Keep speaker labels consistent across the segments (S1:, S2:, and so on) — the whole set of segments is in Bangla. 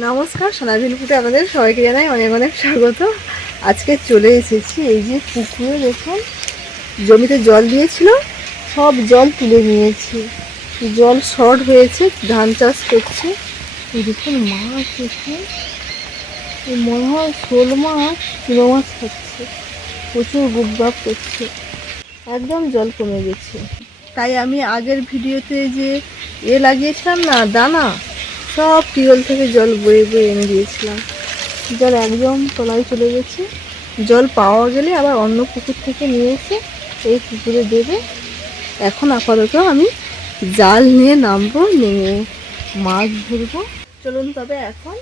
S1: নমস্কার, সোনাঝিল ফুটে আপনাদের সবাইকে জানাই অনেক অনেক স্বাগত। আজকে চলে এসেছি, এই যে পুকুরে দেখুন, জমিতে জল দিয়েছিল, সব জল তুলে নিয়েছি। জল শর্ট হয়েছে, ধান চাষ করছে। দেখুন মাছ দেখুন মনে হয় শোল মাছ চুনো মাছ খাচ্ছে, প্রচুর গুপগাপ করছে, একদম জল কমে গেছে। তাই আমি আগের ভিডিওতে যে এ লাগিয়েছিলাম না, দানা সব টিউবওয়েল থেকে জল বয়ে বয়ে এনে দিয়েছিলাম। জল একদম তলায় চলে গেছে। জল পাওয়া গেলে আবার অন্য পুকুর থেকে নিয়ে এসে এই পুকুরে দেবে। এখন আপাতত আমি জাল নিয়ে নামবো, নেমে মাছ ধরবো। চলুন তবে এখন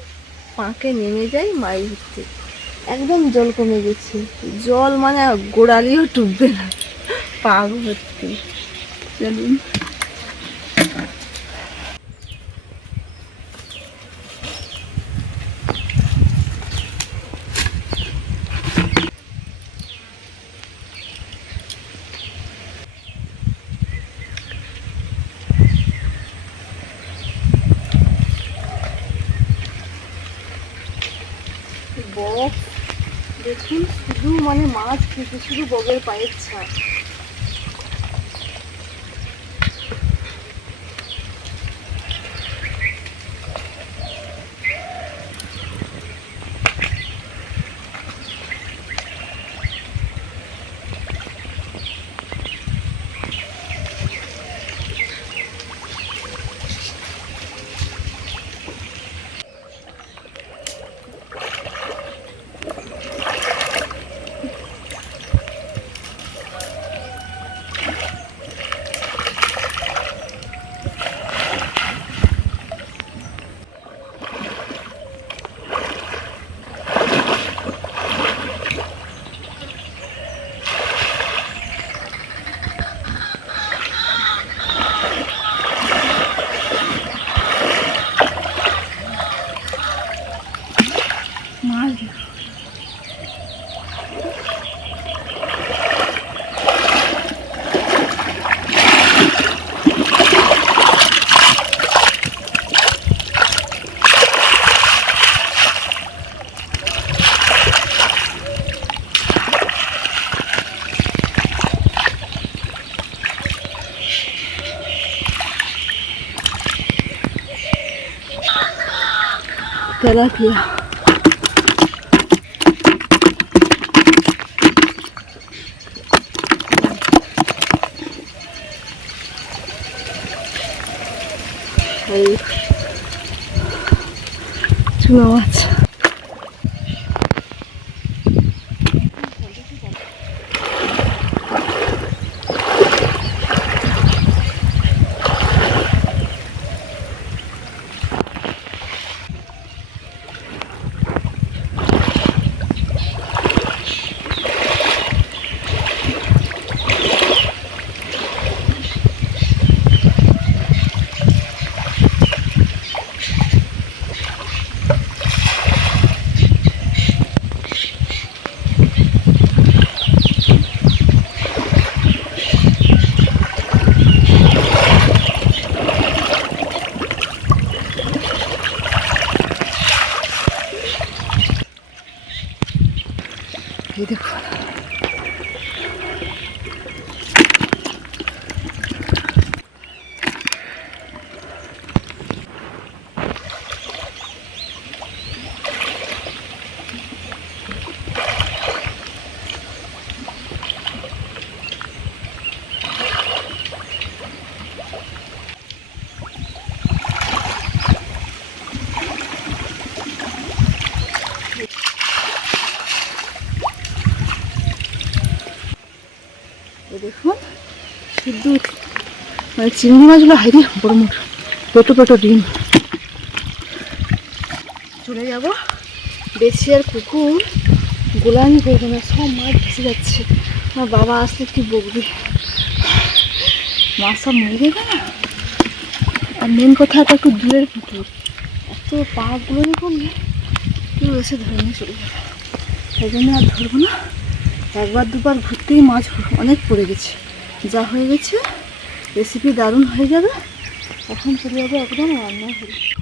S1: পাঁকে নেমে যাই মাছ ধরতে। একদম জল কমে গেছে। জল মানে গোড়ালিও ডুববে না। পাক ভর্তি। চলুন। বক। দেখুন শুধু মানে মাছ খেতে শুধু বগের পায়ের ছাপ। মাছ তেলাপিয়া এই চুনো মাছ এই দেখুন এই দেখুন শুদ্ধ মানে চিংড়ি মাছগুলো হাইরে বড় মোট। পেটো পেটো ডিম। চলে যাব। বেশি আর কুকুর গোলামি করব না, সব মাছ ভেসে যাচ্ছে। আমার বাবা আসলে কি বকবে? মাছ সব মরে যাবে না? আর মেন কথা, এটা একটু দূরের পুকুর এত পাগুলো করলে কেউ এসে ধরে নিয়ে চলে যাবে। তাই জন্য আর ধরবো না। একবার দুবার ঘুরতেই মাছ অনেক পড়ে গেছে। যা হয়ে গেছে রেসিপি দারুণ হয়ে যাবে। এখন চলে যাবে একদম রান্না হয়ে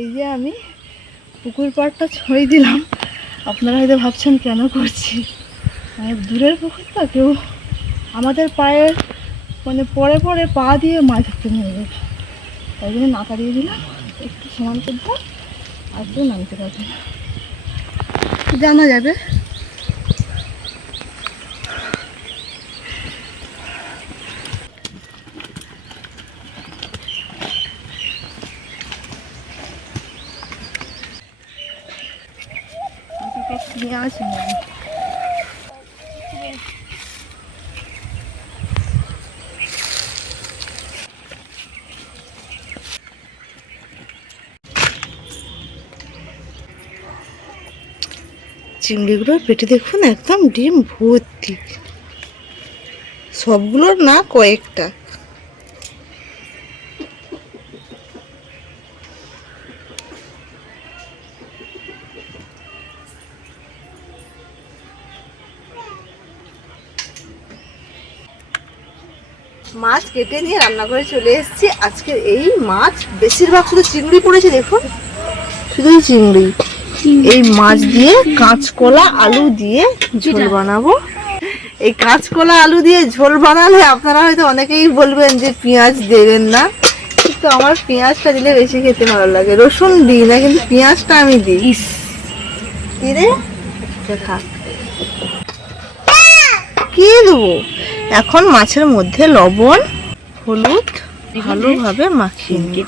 S1: এই যে আমি পুকুর পাড়টা ছড়িয়ে দিলাম। আপনারা হয়তো ভাবছেন, কেন করছি? মানে দূরের পুকুরটা কেউ আমাদের পায়ের মানে পরে পরে পা দিয়ে মাছ ধরতে নিয়ে যাবে তাই জন্য নাকা দিয়ে দিলাম। একটু সমান করব আর কেউ নামতে পারবে জানা যাবে। চিংড়িগুলোর পেটে দেখুন একদম ডিম ভর্তি। সবগুলোর না কয়েকটা। মাছ কেটে নিয়ে রান্না করে চলে এসেছি। আজকে এই মাছ বেশিরভাগ শুধু চিংড়ি পড়েছে দেখুন। শুধুই চিংড়ি। এই মাছ দিয়ে কাঁচকলা আলু দিয়ে ঝোল বানাবো। এই কাঁচকলা আলু দিয়ে ঝোল বানালে আপনারা হয়তো অনেকেই বলবেন যে পেঁয়াজ দেবেন না। কিন্তু আমার পেঁয়াজটা দিলে বেশি খেতে ভালো লাগে। রসুন দিই না কিন্তু পেঁয়াজটা আমি দিই। রে আচ্ছা, কি দেবো? এখন মাছের মধ্যে লবণ হলুদ ভালোভাবে মাখিয়ে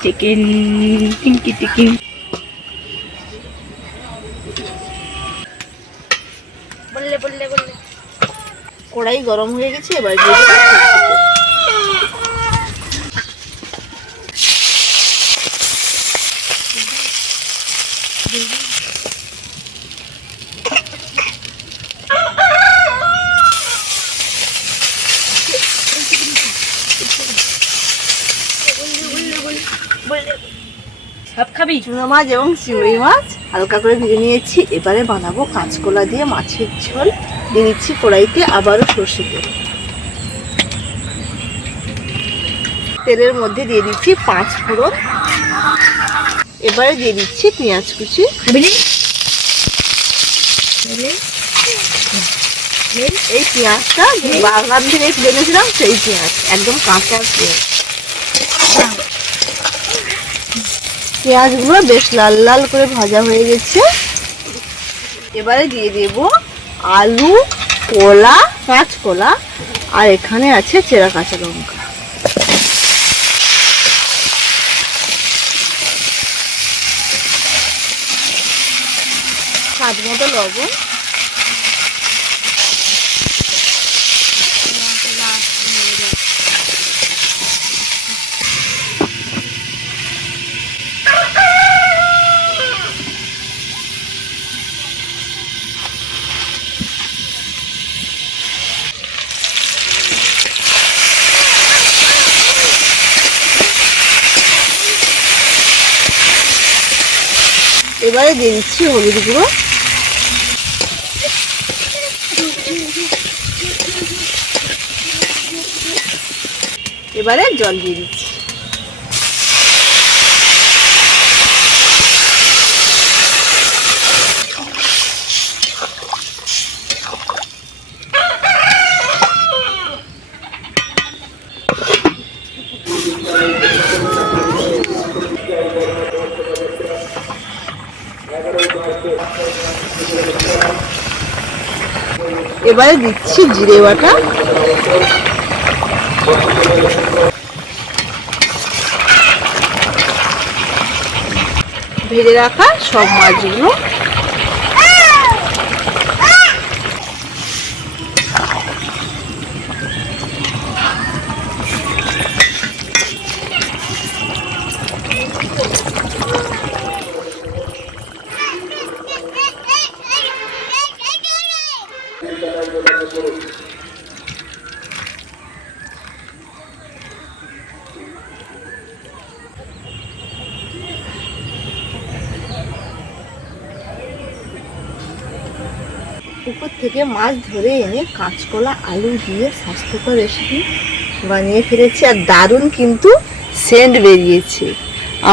S1: কড়াই গরম হয়ে গেছে এবার দিয়ে দেবো সরষে তেল।
S2: সব খাবি?
S1: চুনো মাছ এবং চিংড়ি মাছ হালকা করে ভেজে নিয়েছি। এবারে বানাবো কাঁচকলা দিয়ে মাছের ঝোল। দিয়ে দিচ্ছি কড়াইতে আবারও সর্ষে তেল। তেলের মধ্যে দিয়ে দিচ্ছি পাঁচ ফোড়ন। এবারে দিয়ে দিচ্ছি পেঁয়াজ কুচি। এই পেঁয়াজটা বাগান থেকে তুলে নিয়েছিলাম সেই পেঁয়াজ একদম কাঁচা পেঁয়াজ। পেঁয়াজগুলো বেশ লাল লাল করে ভাজা হয়ে গেছে। এবারে দিয়ে দেব আলু, কলা কাঁচকলা আর এখানে আছে চেরা কাঁচা লঙ্কা। স্বাদ মতো লবণ। এবারে দিয়ে দিচ্ছি হলুদ গুঁড়ো। এবারে জল দিয়ে দিচ্ছি। এবারে দিচ্ছি জিরে বাটা। ভেজে রাখা সব মাছগুলো। পুকুর থেকে মাছ ধরে এনে কাঁচকলা, আলু দিয়ে স্বাস্থ্যকর রেসিপি বানিয়ে ফেলেছি। আর দারুণ কিন্তু সেন্ট বেরিয়েছে।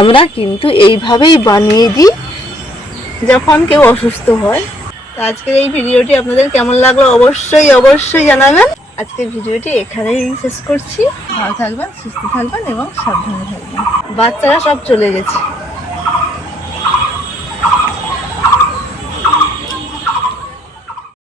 S1: আমরা কিন্তু এইভাবেই বানিয়ে দিই যখন কেউ অসুস্থ হয়। তো আজকের এই ভিডিওটি আপনাদের কেমন লাগল অবশ্যই অবশ্যই জানাবেন। আজকের ভিডিওটি এখানেই শেষ করছি। ভালো থাকবেন, সুস্থ থাকবেন এবং সাবধানে থাকবেন। বাচ্চারা সব চলে গেছে।